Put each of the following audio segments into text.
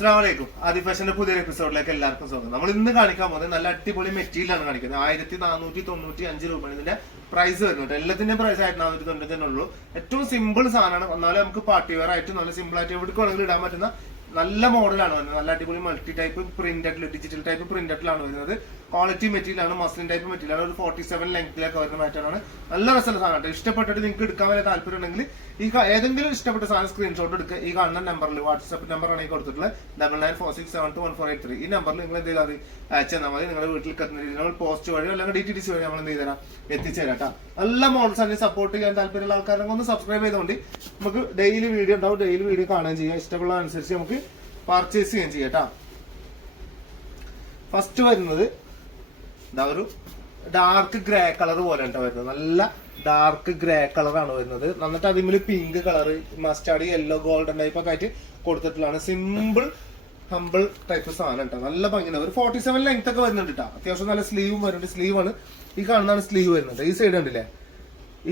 അസ്സലാമലൈക്കും. ആദി ഫാഷന്റെ പുതിയൊരു എപ്പിസോഡിലേക്ക് എല്ലാവർക്കും സ്വാഗതം. നമ്മൾ ഇന്ന് കാണിക്കാൻ പോകുന്നത് നല്ല അടിപൊളി മെറ്റീരിയൽ ആണ് കാണിക്കുന്നത്. 1495 രൂപയാണ് ഇതിന്റെ പ്രൈസ് വരുന്നത്. എല്ലാത്തിന്റെ പ്രൈസ് 1495 ഉള്ളൂ. ഏറ്റവും സിമ്പിൾ സാധനമാണ്. എന്നാലും നമുക്ക് പാർട്ടി വെയർ ആയിട്ട് നല്ല സിമ്പിൾ ആയിട്ട് എവിടേക്ക് വേണമെങ്കിലും ഇടാൻ പറ്റുന്ന നല്ല മോഡലാണ് വരുന്നത്. നല്ല അടിപൊളി multi type printed digital type പ്രിന്റഡിലാണ് വരുന്നത്. ക്വാളിറ്റി മെറ്റീരിയൽ ആണ്, മസ്ലിൻ ടൈപ്പ് മെറ്റീരിയൽ ആണ്. ഒരു 47 ലെങ്ത്തിലൊക്കെ വരുന്ന പാറ്റേൺ ആണ്. നല്ല രസമുള്ള സാധനമാണ്. ഇഷ്ടപ്പെട്ടിട്ട് നിങ്ങൾക്ക് എടുക്കാൻ വരെ താല്പര്യം ഉണ്ടെങ്കിൽ ഏതെങ്കിലും ഇഷ്ടപ്പെട്ട സാധനം സ്ക്രീൻഷോട്ട് എടുക്കുക. ഈ കാണുന്ന നമ്പറിൽ വാട്സ്ആപ്പ് നമ്പറാണ് ഈ കൊടുത്തിട്ടുള്ളത് 9946721483. ഈ നമ്പറിൽ നിങ്ങൾ എന്തെങ്കിലും അത് അയച്ചു തന്നാൽ മതി. നിങ്ങളുടെ വീട്ടിൽ എത്തുന്ന രീതിയിൽ നമ്മൾ പോസ്റ്റ് വഴിയോ അല്ലെങ്കിൽ DTDC വഴി നമ്മൾ എന്ത് ചെയ്തരാം എത്തിച്ചേരാം കേട്ടോ. നല്ല മോഡൽസ് ആണ്. സപ്പോർട്ട് ചെയ്യാൻ താല്പര്യമുള്ള ആൾക്കാരെ ഒന്ന് സബ്സ്ക്രൈബ് ചെയ്തുകൊണ്ട് നമുക്ക് ഡെയിലി വീഡിയോ ഉണ്ടാവും. ഡെയിലി വീഡിയോ കാണാൻ ചെയ്യാം. ഇഷ്ടമുള്ള അനുസരിച്ച് നമുക്ക് പർച്ചേസ് ചെയ്യാൻ ചെയ്യാം കേട്ടോ. ഫസ്റ്റ് വരുന്നത് ഒരു ഡാർക്ക് ഗ്രേ കളർ പോലെ വരുന്നത്. നല്ല ഡാർക്ക് ഗ്രേ കളറാണ് വരുന്നത്. എന്നിട്ട് അതിൽ pink colour, mustard, yellow, golden type ഒക്കെ ആയിട്ട് കൊടുത്തിട്ടുള്ളതാണ്. സിമ്പിൾ ഹമ്പിൾ ടൈപ്പ് സാധനം കേട്ടോ. നല്ല ഭംഗിയാണ്. ഒരു 47 ലെങ്ത് ഒക്കെ വരുന്നുണ്ട് കേട്ടോ. അത്യാവശ്യം നല്ല സ്ലീവും വരുന്നുണ്ട്. സ്ലീവ് ആണ് ഈ കാണുന്നതാണ് സ്ലീവ് വരുന്നത്. ഈ സൈഡ് ഉണ്ടല്ലേ,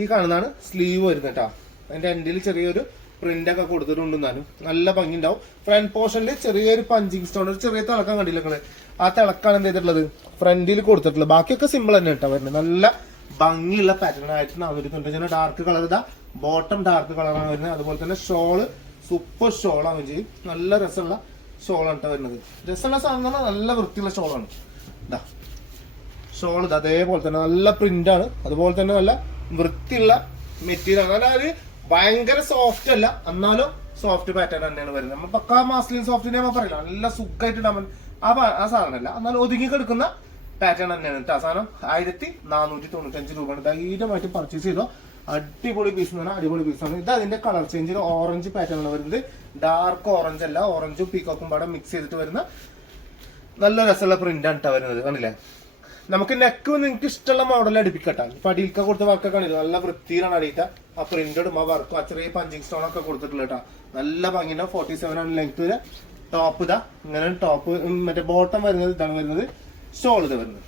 ഈ കാണുന്നതാണ് സ്ലീവ് വരുന്നത് കേട്ടോ. അതിന്റെ എൻഡിൽ ചെറിയൊരു പ്രിന്റ് ഒക്കെ കൊടുത്തിട്ടുണ്ടെന്നാലും നല്ല ഭംഗി ഉണ്ടാവും. ഫ്രണ്ട് പോർഷനിൽ ചെറിയൊരു പഞ്ചിങ് സ്റ്റോൺ, ഒരു ചെറിയ തിളക്കം കണ്ടില്ല നിങ്ങള്. ആ തിളക്കാണ് എന്ത് ചെയ്തിട്ടുള്ളത് ഫ്രണ്ടിൽ കൊടുത്തിട്ടുള്ളത്. ബാക്കിയൊക്കെ സിമ്പിൾ തന്നെ കേട്ടോ വരുന്നത്. നല്ല ഭംഗിയുള്ള പാറ്റേൺ. 1495 dark colour. ഇതാ ബോട്ടം ഡാർക്ക് കളറാണ് വരുന്നത്. അതുപോലെ തന്നെ ഷോള് സൂപ്പർ ഷോളാണ് ചെയ്യും. നല്ല രസമുള്ള ഷോളാണ് കേട്ടോ വരുന്നത്. രസമുള്ള സാധനം, നല്ല വൃത്തിയുള്ള ഷോളാണ്. ഇതാ ഷോൾ ഇത് അതേപോലെ തന്നെ നല്ല പ്രിന്റ് ആണ്. അതുപോലെ തന്നെ നല്ല വൃത്തിയുള്ള മെറ്റീരിയൽ ആണ്. അതായത് ഭയങ്കര സോഫ്റ്റ് അല്ല, എന്നാലും സോഫ്റ്റ് പാറ്റേൺ തന്നെയാണ് വരുന്നത്. നമ്മൾ പക്കാ മാസ്ലിൻ സോഫ്റ്റിനെ നമ്മൾ പറയില്ല. നല്ല സുഖമായിട്ട് ഇടാൻ ആ സാധനമല്ല, എന്നാലും ഒതുങ്ങി കിടക്കുന്ന പാറ്റേൺ തന്നെയാണ് കേട്ടോ. ആ സാധനം 1495 രൂപയാണ്. ധൈര്യമായിട്ട് പർച്ചേസ് ചെയ്തോ. അടിപൊളി പീസ് എന്ന് പറഞ്ഞാൽ അടിപൊളി പീസാണ്. ഇത് അതിന്റെ കളർ ചേഞ്ചിൽ ഓറഞ്ച് പാറ്റേൺ ആണ് വരുന്നത്. ഡാർക്ക് ഓറഞ്ച് അല്ല, ഓറഞ്ചും പീക്കോക്കും പാടെ മിക്സ് ചെയ്തിട്ട് വരുന്ന നല്ല രസമുള്ള പ്രിന്റ് ആണ് കേട്ടോ വരുന്നത്. കണ്ടില്ലേ, നമുക്ക് നെക്ക് നിങ്ങൾക്ക് ഇഷ്ടമുള്ള മോഡൽ അടുപ്പിക്കട്ടെ. ഇപ്പൊ അടിയിൽക്ക കൊടുത്ത വർക്കൊക്കെ കാണില്ല. നല്ല വൃത്തിയിലാണ് അടിയിട്ട ആ പ്രിന്റഡും ആ വർക്കും ആ ചെറിയ പഞ്ചിങ് സ്റ്റോൺ ഒക്കെ കൊടുത്തിട്ടുള്ള കേട്ടോ. നല്ല ഭംഗിയുണ്ടാവും. 47 ആണ് ലെങ്ത് വരെ. ടോപ്പ് ഇതാ ഇങ്ങനെ ടോപ്പ്. മറ്റേ ബോട്ടം വരുന്നത് ഇതാണ് വരുന്നത്. ഷോൾ ഇത് വരുന്നത്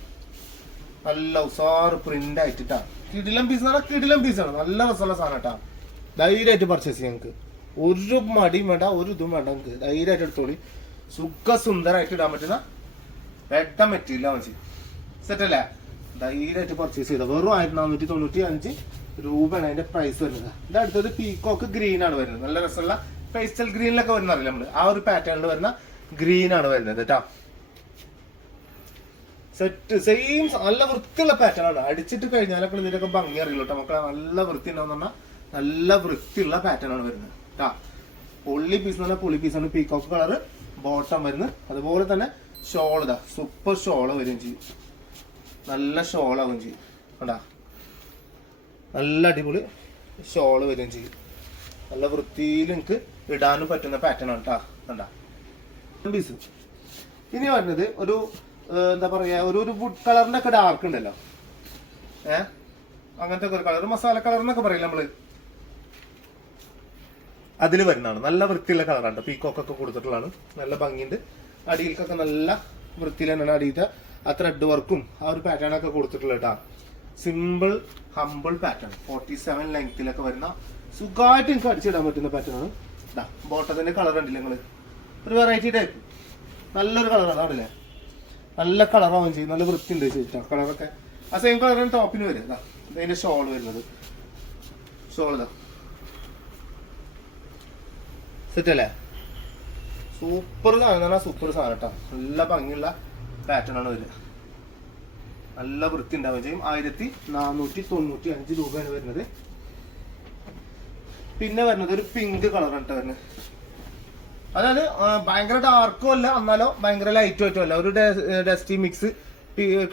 നല്ല ഉസാറ് പ്രിന്റ് ആയിട്ടാ. കിടിലം പീസ് ആണ്, കിടിലം പീസാണ്. നല്ല രസമുള്ള സാധനം കേട്ടാ. ധൈര്യമായിട്ട് പർച്ചേസ് ചെയ്യാം. നിങ്ങൾക്ക് ഒരു മടിയും വേണ്ട, ഒരു ഇതും വേണ്ട. നിങ്ങൾക്ക് ധൈര്യമായിട്ട് എടുത്തോളി. സുന്ദരമായിട്ട് ഇടാൻ പറ്റുന്ന പെട്ട മെറ്റീരിയലാണ് ചെയ്യും. സെറ്റ് അല്ലേ? ധൈര്യമായിട്ട് പർച്ചേസ് ചെയ്ത വെറും 1495 രൂപയാണ് അതിന്റെ പ്രൈസ് വരുന്നത്. ഇത് അടുത്തത് പീകോക്ക് ഗ്രീൻ ആണ് വരുന്നത്. നല്ല രസമുള്ള പേസ്റ്റൽ ഗ്രീനിലൊക്കെ വരുന്ന അറിയില്ല നമ്മള്. ആ ഒരു പാറ്റേണിൽ വരുന്ന ഗ്രീൻ ആണ് വരുന്നത് കേട്ടോ. സെറ്റ് സെയിം നല്ല വൃത്തിയുള്ള പാറ്റേൺ ആണ്. അടിച്ചിട്ട് കഴിഞ്ഞാലൊക്കെ ഇതിനൊക്കെ ഭംഗി അറിയില്ല കേട്ടോ മക്കളെ. നല്ല വൃത്തി ഉണ്ടാവും പറഞ്ഞാൽ നല്ല വൃത്തിയുള്ള പാറ്റേൺ ആണ് വരുന്നത് കേട്ടോ. പൊള്ളി പീസ് എന്ന് പറഞ്ഞാൽ പൊള്ളി പീസാണ്. പീകോക്ക് കളർ ബോട്ടം വരുന്നത്. അതുപോലെ തന്നെ ഷോൾ ഇതാ സൂപ്പർ ഷോള് വരികയും ചെയ്യും. നല്ല ഷോളാവുകയും ചെയ്യും കണ്ടാ. നല്ല അടിപൊളി ഷോള് വരികയും ചെയ്യും. നല്ല വൃത്തിയിൽ നിങ്ങൾക്ക് ഇടാനും പറ്റുന്ന പാറ്റേൺ ആണ് കേട്ടാ. കണ്ടാ പീസ്. ഇനി വരുന്നത് ഒരു എന്താ പറയാ, ഒരു വുഡ് കളറിന്റെ ഒക്കെ ഡാർക്ക് ഉണ്ടല്ലോ, അങ്ങനത്തെ ഒരു കളർ, മസാല കളർ എന്നൊക്കെ പറയില്ല നമ്മള്. അതിൽ വരുന്നതാണ്. നല്ല വൃത്തിയുള്ള കളറാണ്. പീക്കോക്കൊക്കെ കൊടുത്തിട്ടുള്ളതാണ്. നല്ല ഭംഗിയുണ്ട്. അടിയിൽക്കൊക്കെ നല്ല വൃത്തിയിൽ തന്നെയാണ് അടിയിലത്തെ ആ ത്രെഡ് വർക്കും ആ ഒരു പാറ്റേൺ ഒക്കെ കൊടുത്തിട്ടുള്ള കേട്ടാ. Simple humble pattern. 47 ലെങ്ത്തിലൊക്കെ വരുന്ന സുഖമായിട്ട് എനിക്ക് അടിച്ചിടാൻ പറ്റുന്ന പാറ്റേൺ ആണ്. ബോട്ടത്തിന്റെ കളർ ഉണ്ടല്ലേ നിങ്ങള്, ഒരു വെറൈറ്റി ടൈപ്പ് നല്ലൊരു കളറാണ്. ആണല്ലേ, നല്ല കളറാവുകയും ചെയ്യും. നല്ല വൃത്തി ഉണ്ട് ചോദിച്ചാ കളറൊക്കെ. ആ സെയിം കളറാണ് ടോപ്പിന് വരിക. ഇതിന്റെ ഷോൾ വരുന്നത്. ഷോൾ ഇതാ സെറ്റ് അല്ലേ. സൂപ്പർ സാധനം, സൂപ്പർ സാധനം കേട്ടോ. നല്ല ഭംഗിയുള്ള പാറ്റേൺ ആണ് വരിക. നല്ല വൃത്തി ഉണ്ടാവുകയും ചെയ്യും. 1495 രൂപയാണ് വരുന്നത്. പിന്നെ വരുന്നത് ഒരു പിങ്ക് കളറാണ് കേട്ടോ വരുന്നത്. അതായത് ഭയങ്കര ഡാർക്കും അല്ല, എന്നാലോ ഭയങ്കര ലൈറ്റും ആയിട്ടും അല്ല. ഒരു ഡസ്റ്റി മിക്സ്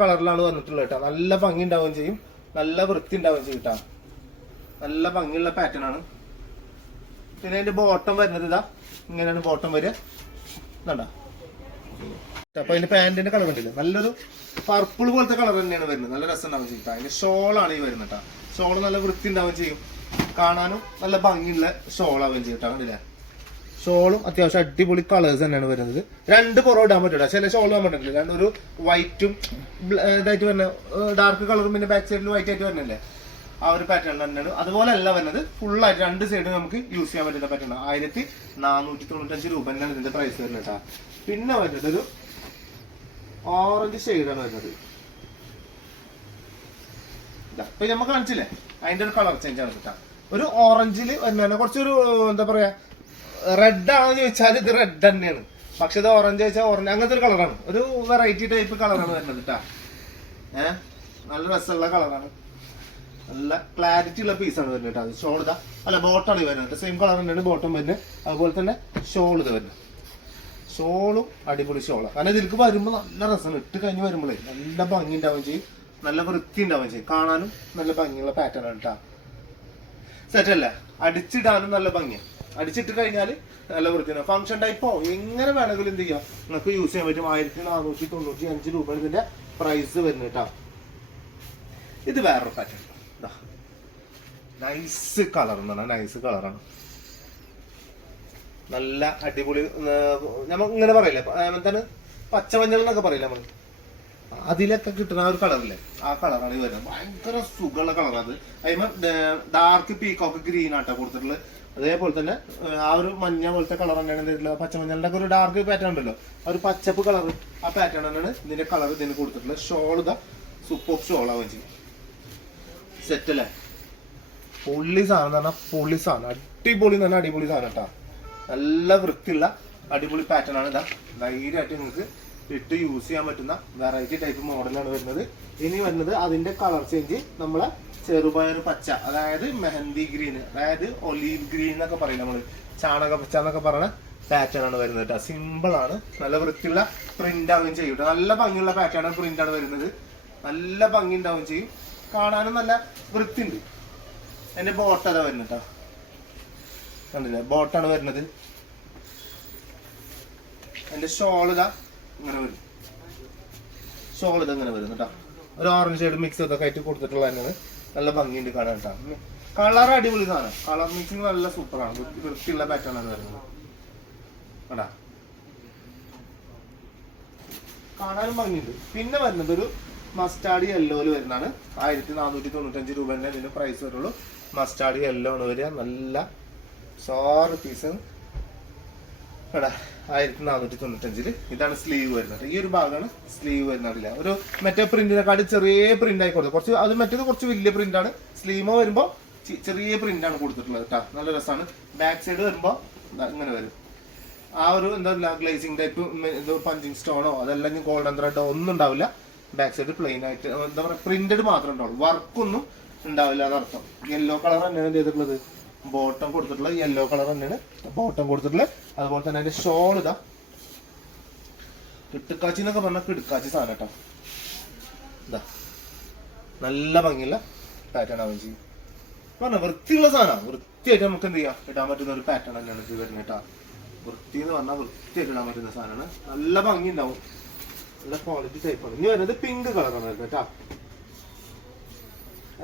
കളറിലാണ് വന്നിട്ടുള്ളത് കേട്ടോ. നല്ല ഭംഗി ഉണ്ടാവുകയും ചെയ്യും. നല്ല വൃത്തി ഉണ്ടാവുകയും ചെയ്യും കേട്ടോ. നല്ല ഭംഗിയുള്ള പാറ്റേൺ ആണ്. പിന്നെ അതിന്റെ ബോട്ടം വരുന്നത് ഇതാ ഇങ്ങനെയാണ് ബോട്ടം വരിക. ഇതാ അപ്പൊ അതിന്റെ പാന്റിന്റെ കളർ കണ്ടില്ല, നല്ലൊരു പർപ്പിൾ പോലത്തെ കളർ തന്നെയാണ് വരുന്നത്. നല്ല രസം ഉണ്ടാവും ചെയ്യും. അതിന്റെ ഷോളാണ് ഈ വരുന്നത് കേട്ടോ. ഷോള് നല്ല വൃത്തി ഉണ്ടാവുകയും ചെയ്യും. കാണാനും നല്ല ഭംഗിയുള്ള ഷോളാവുകയും ചെയ്യും കേട്ടോ. കണ്ടില്ലേ, ഷോളും അത്യാവശ്യം അടിപൊളി കളേഴ്സ് തന്നെയാണ് വരുന്നത്. രണ്ട് പുറം ഇടാൻ പറ്റില്ല. ചില ഷോൾ ഇടാൻ പറ്റില്ല. രണ്ടൊരു വൈറ്റും ഇതായിട്ട് വരുന്ന ഡാർക്ക് കളറും പിന്നെ ബാക്ക് സൈഡിൽ വൈറ്റ് ആയിട്ട് വരുന്നില്ലേ, ആ ഒരു പാറ്റേൺ തന്നെയാണ്. അതുപോലെ അല്ല വരുന്നത്, ഫുൾ ആയിട്ട് 2 സൈഡ് നമുക്ക് യൂസ് ചെയ്യാൻ പറ്റുന്ന പാറ്റേൺ. 1495 രൂപ തന്നെയാണ് ഇതിന്റെ പ്രൈസ് വരുന്നത് കേട്ടോ. പിന്നെ വരുന്നത് ഒരു ഓറഞ്ച് ഷെയ്ഡാണ് വരുന്നത്. ഇപ്പൊ നമുക്ക് കാണിച്ചില്ലേ, അതിന്റെ ഒരു കളർ ചേഞ്ച് ആണ് കേട്ടോ. ഒരു ഓറഞ്ചിൽ വരുന്ന കുറച്ചൊരു എന്താ പറയാ, റെഡ് ആണോ ചോദിച്ചാൽ ഇത് റെഡ് തന്നെയാണ്, പക്ഷെ ഇത് ഓറഞ്ച് ചോദിച്ചാൽ ഓറഞ്ച്, അങ്ങനത്തെ ഒരു കളറാണ്. ഒരു വെറൈറ്റി ടൈപ്പ് കളറാണ് വരുന്നത് കേട്ടാ. നല്ല രസമുള്ള കളറാണ്, നല്ല ക്ലാരിറ്റി ഉള്ള പീസാണ് വരുന്നത് കേട്ടോ. ഷോൾ ഇതാ, അല്ല ബോട്ടാണ് വരുന്നത്, സെയിം കളർ തന്നെയാണ് ബോട്ടം വരുന്നത്. അതുപോലെ തന്നെ ഷോൾ ഇത് വരുന്നത്, ഷോളും അടിപൊളി ഷോളാണ്. കാരണം ഇതിലേക്ക് വരുമ്പോൾ നല്ല രസമാണ്, ഇട്ട് കഴിഞ്ഞ് വരുമ്പോഴേ നല്ല ഭംഗി ഉണ്ടാവുകയും ചെയ്യും, നല്ല വൃത്തി ഉണ്ടാവുകയും ചെയ്യും, കാണാനും നല്ല ഭംഗിയുള്ള പാറ്റേൺ ആണ് കേട്ടോ. സെറ്റ് അല്ല, അടിച്ചിടാനും നല്ല ഭംഗിയാണ്, അടിച്ചിട്ട് കഴിഞ്ഞാൽ നല്ല വൃത്തിയാണ്. ഫംഗ്ഷൻ ടൈപ്പോ എങ്ങനെ വേണമെങ്കിലും എന്ത് ചെയ്യാം, നിങ്ങൾക്ക് യൂസ് ചെയ്യാൻ പറ്റും. 1495 രൂപ ഇതിന്റെ പ്രൈസ് വരുന്നത് കേട്ടോ. ഇത് വേറൊരു പാറ്റേൺ, നൈസ് കളർ എന്ന് പറഞ്ഞാൽ നൈസ് കളറാണ്, നല്ല അടിപൊളി. നമുക്ക് ഇങ്ങനെ പറയില്ലേ, എന്താണ് പച്ചമഞ്ഞൾ എന്നൊക്കെ പറയില്ല നമ്മൾ, അതിലൊക്കെ കിട്ടുന്ന ആ ഒരു കളറില്ലേ, ആ കളറാണ് ഈ വരുന്നത്. ഭയങ്കര സുഖമുള്ള കളറാണ് അത്. അതിന് ഡാർക്ക് പീക്കോക്ക് ഗ്രീൻ ആട്ടോ കൊടുത്തിട്ടുള്ളത്. അതേപോലെ തന്നെ ആ ഒരു മഞ്ഞ പോലത്തെ കളർ തന്നെയാണ് പച്ചമഞ്ഞളിന്റെ ഒക്കെ ഒരു ഡാർക്ക് പാറ്റേൺ ഉണ്ടല്ലോ, ആ ഒരു പച്ചപ്പ് കളർ, ആ പാറ്റേൺ തന്നെയാണ് ഇതിന്റെ കളർ ഇതിന് കൊടുത്തിട്ടുള്ളത്. ഷോൾ ഇതാ സൂപ്പർ ഷോൾ ആവുകയും ചെയ്യും. സെറ്റ് അല്ലേ, പൊള്ളി സാധനം എന്ന് പറഞ്ഞാൽ പൊള്ളി സാധനം, അടിപൊളി തന്നെ അടിപൊളി സാധനം കേട്ടോ. നല്ല വൃത്തിയുള്ള അടിപൊളി പാറ്റേൺ ആണ്. ഇതാ ധൈര്യമായിട്ട് നിങ്ങൾക്ക് ഇട്ട് യൂസ് ചെയ്യാൻ പറ്റുന്ന വെറൈറ്റി ടൈപ്പ് മോഡലാണ് വരുന്നത്. ഇനി വരുന്നത് അതിന്റെ കളർ ചേഞ്ച് നമ്മളെ ചെറുപയർ പച്ച, അതായത് മെഹന്തി ഗ്രീൻ, അതായത് ഒലീവ് ഗ്രീൻ എന്നൊക്കെ പറയും നമ്മള്, ചാണക പച്ച എന്നൊക്കെ പറയുന്ന പാറ്റേൺ ആണ് വരുന്നത് കേട്ടോ. സിമ്പിൾ ആണ്, നല്ല വൃത്തിയുള്ള പ്രിന്റ് ആവുകയും ചെയ്യും. നല്ല ഭംഗിയുള്ള പാറ്റേൺ പ്രിന്റ് ആണ് വരുന്നത്, നല്ല ഭംഗി ഉണ്ടാവുകയും ചെയ്യും, കാണാനും നല്ല വൃത്തി ഉണ്ട്. എന്റെ ബോട്ടതാ വരുന്നത് കേട്ടോ, കണ്ടില്ലേ ബോട്ടാണ് വരുന്നത്. എന്റെ ഷോൾ ഇതാ ഇങ്ങനെ വരും, ഷോൾ ഇത് ഇങ്ങനെ വരും കേട്ടോ. ഒരു ഓറഞ്ച് ഷെയ്ഡ് മിക്സ് ഇതൊക്കെ ആയിട്ട് കൊടുത്തിട്ടുള്ള തന്നെയാണ്, നല്ല ഭംഗിയുണ്ട് കാണാൻ കേട്ടോ. കളർ അടിപൊളി സാധനം, കളർ മിക്സിങ് നല്ല സൂപ്പറാണ്, വൃത്തിയുള്ള പാറ്റേൺ ആണ് വരുന്നത് കേട്ടാ, കാണാനും ഭംഗിയുണ്ട്. പിന്നെ വരുന്നത് ഒരു മസ്റ്റാർഡ് യെല്ലോയിൽ വരുന്നതാണ്. 1495 രൂപ തന്നെ ഇതിന്റെ പ്രൈസ് വരുള്ളൂ. മസ്റ്റാർഡ് യെല്ലോ ആണ് വരിക, നല്ല സോറ് പീസ് കേടാ. 1495 ഇതാണ് സ്ലീവ് വരുന്നത്. ഈ ഒരു ഭാഗമാണ് സ്ലീവ് വരുന്നതില്ല, ഒരു മറ്റേ പ്രിന്റിനെക്കാട്ടി ചെറിയ പ്രിന്റ് ആയിക്കോട്ടെ, കുറച്ച് അത് മറ്റേത് കുറച്ച് വലിയ പ്രിന്റ് ആണ്. സ്ലീവ് വരുമ്പോ ചെറിയ പ്രിന്റ് ആണ് കൊടുത്തിട്ടുള്ളത് കേട്ടോ, നല്ല രസമാണ്. ബാക്ക് സൈഡ് വരുമ്പോ ഇങ്ങനെ വരും, ആ ഒരു എന്താ ഗ്ലേസിംഗ് ടൈപ്പ് പഞ്ചിങ് സ്റ്റോണോ അതല്ലെങ്കിൽ ഗോൾഡൻ ത്രെഡോ ഒന്നും ഉണ്ടാവില്ല. ബാക്ക് സൈഡ് പ്ലെയിൻ ആയിട്ട് എന്താ പറയുക പ്രിന്റഡ് മാത്രമേ ഉണ്ടാവുള്ളൂ, വർക്കൊന്നും ഉണ്ടാവില്ല എന്നർത്ഥം. യെല്ലോ കളർ തന്നെയാണ് ചെയ്തിട്ടുള്ളത്, ബോട്ടം കൊടുത്തിട്ടുള്ളത് യെല്ലോ കളർ തന്നെയാണ് ബോട്ടം കൊടുത്തിട്ടുള്ളത്. അതുപോലെ തന്നെ അതിന്റെ ഷോൾ ഇതാ കിട്ടുക്കാച്ചി എന്നൊക്കെ പറഞ്ഞാൽ കിടുക്കാച്ചി സാധനം കേട്ടോ. ഇതാ നല്ല ഭംഗിയുള്ള പാറ്റേൺ ആവുകയും ചെയ്യും, പറഞ്ഞ വൃത്തിയുള്ള സാധനമാണ്. വൃത്തിയായിട്ട് നമുക്ക് എന്ത് ചെയ്യാം, ഇടാൻ പറ്റുന്ന ഒരു പാറ്റേൺ തന്നെയാണ് ഇത് വരുന്നത് കേട്ടോ. വൃത്തി എന്ന് പറഞ്ഞാൽ വൃത്തിയായിട്ട് ഇടാൻ പറ്റുന്ന സാധനമാണ്, നല്ല ഭംഗി ഉണ്ടാവും, നല്ല ക്വാളിറ്റി ടൈപ്പാണ്. ഇനി വരുന്നത് പിങ്ക് കളറാണ് വരുന്നത് കേട്ടോ,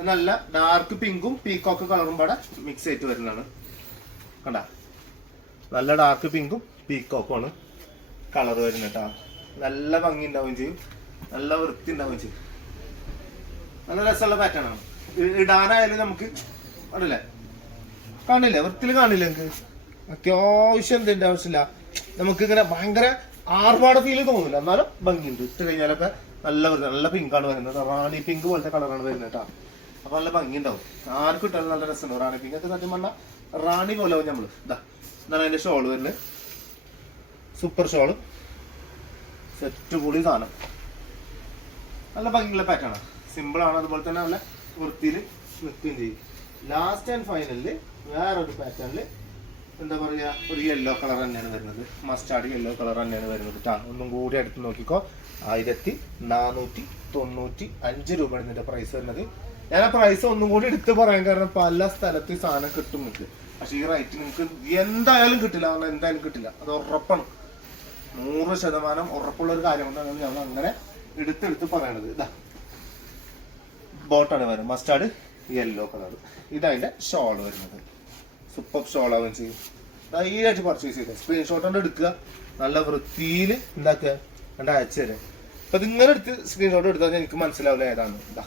നല്ല ഡാർക്ക് പിങ്കും പീക്കോക്ക് കളറും പാടെ മിക്സ് ആയിട്ട് വരുന്നതാണ് കണ്ടാ. നല്ല ഡാർക്ക് പിങ്കും പീക്കോക്കും ആണ് കളർ വരുന്നത് കേട്ടോ. നല്ല ഭംഗി ഉണ്ടാവുകയും ചെയ്യും, നല്ല വൃത്തി ഉണ്ടാവുകയും ചെയ്യും, നല്ല രസമുള്ള പാറ്റേൺ ആണ്. ഇടാനായാലും നമുക്ക് കണ്ടില്ലേ, കാണില്ലേ വൃത്തിയിൽ കാണില്ലേ നിങ്ങൾക്ക്, അത്യാവശ്യം എന്തിന്റെ ആവശ്യമില്ല, നമുക്ക് ഇങ്ങനെ ഭയങ്കര ആർഭാട ഫീല് തോന്നില്ല, എന്നാലും ഭംഗിയുണ്ട്. ഇട്ട് കഴിഞ്ഞാലൊക്കെ നല്ല വൃത്തി, നല്ല പിങ്കാണ് വരുന്നത്, റാണി പിങ്ക് പോലത്തെ കളറാണ് വരുന്നത് കേട്ടോ. അപ്പൊ നല്ല ഭംഗി ഉണ്ടാവും, ആർക്കും ഇട്ടാലും നല്ല രസമുണ്ടാവും. റാണി പിങ്ക് ഒക്കെ സത്യം പറഞ്ഞാൽ റാണി പോലെ ആവും നമ്മള്. ഇതാ എന്നാണ് അതിന്റെ ഷോള് വരുന്നത്, സൂപ്പർ ഷോള്, സെറ്റ് പൊളി സാധനം, നല്ല ഭംഗിയുള്ള പാറ്റേൺ, സിമ്പിൾ ആണ്, അതുപോലെ തന്നെ നല്ല വൃത്തിയിൽ നിൽക്കുകയും ചെയ്യും. ലാസ്റ്റ് ആൻഡ് ഫൈനലില് വേറൊരു പാറ്റേണില് എന്താ പറയാ, ഒരു യെല്ലോ കളർ തന്നെയാണ് വരുന്നത്, മസ്റ്റാർഡ് യെല്ലോ കളർ തന്നെയാണ് വരുന്നത് കേട്ടോ. ഒന്നും കൂടി എടുത്ത് നോക്കിക്കോ, 1495 രൂപ ഇതിന്റെ പ്രൈസ് വരുന്നത്. ഞാൻ ആ പ്രൈസ് ഒന്നും കൂടി എടുത്ത് പറയാൻ കാരണം പല സ്ഥലത്ത് ഈ സാധനം കിട്ടും നിങ്ങൾക്ക്, പക്ഷെ ഈ റേറ്റ് നിങ്ങൾക്ക് എന്തായാലും കിട്ടില്ല, എന്തായാലും കിട്ടില്ല, അത് ഉറപ്പാണ്, 100% ഉറപ്പുള്ള ഒരു കാര്യം കൊണ്ടാണ് ഞങ്ങൾ അങ്ങനെ എടുത്തെടുത്ത് പറയണത്. ഇതാ ബോട്ടാണ് വരുന്നത്, മസ്റ്റാർഡ് യെല്ലോ കളർ, ഇതതിന്റെ ഷോൾ വരുന്നത്, സൂപ്പർ ഷോൾ ആവുകയും ചെയ്യും. ധൈര്യമായിട്ട് പർച്ചേസ് ചെയ്ത് സ്ക്രീൻഷോട്ട് കൊണ്ട് എടുക്കുക, നല്ല വൃത്തിയിൽ എന്താക്കുക കണ്ട് അയച്ചു തരാം. അപ്പൊ ഇതിങ്ങനെ എടുത്ത് സ്ക്രീൻഷോട്ട് എടുത്താൽ എനിക്ക് മനസ്സിലാവില്ല ഏതാണ്. ഇതാ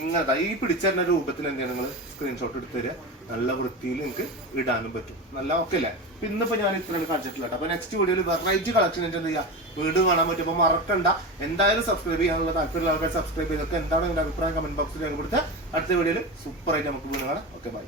ഇങ്ങനത്തെ ഈ പിടിച്ചറിഞ്ഞ രൂപത്തിൽ എന്താണ് നിങ്ങൾ സ്ക്രീൻഷോട്ട് എടുത്ത് തരിക. നല്ല വൃത്തിയിൽ നിങ്ങൾക്ക് ഇടാനും പറ്റും. നല്ല ഓക്കെ അല്ലേ? ഇന്നിപ്പോ ഞാൻ ഇത്രയാണ് കാണിച്ചിട്ടില്ല. അപ്പൊ നെക്സ്റ്റ് വീഡിയോയിൽ വെറൈറ്റി കളക്ഷൻ എന്ത് ചെയ്യാ വീണ്ടും കാണാൻ പറ്റും. അപ്പൊ മറക്കണ്ട, എന്തായാലും സബ്സ്ക്രൈബ് ചെയ്യാനുള്ള താല്പര്യമുള്ള ആൾക്കാർ സബ്സ്ക്രൈബ് ചെയ്തൊക്കെ എന്താണ് നിങ്ങളുടെ അഭിപ്രായം കമന്റ് ബോക്സിൽ രേഖപ്പെടുത്തുക. അടുത്ത വീഡിയോയിൽ സൂപ്പർ ആയിട്ട് നമുക്ക് വീണ്ടും കാണാം. Okay, by.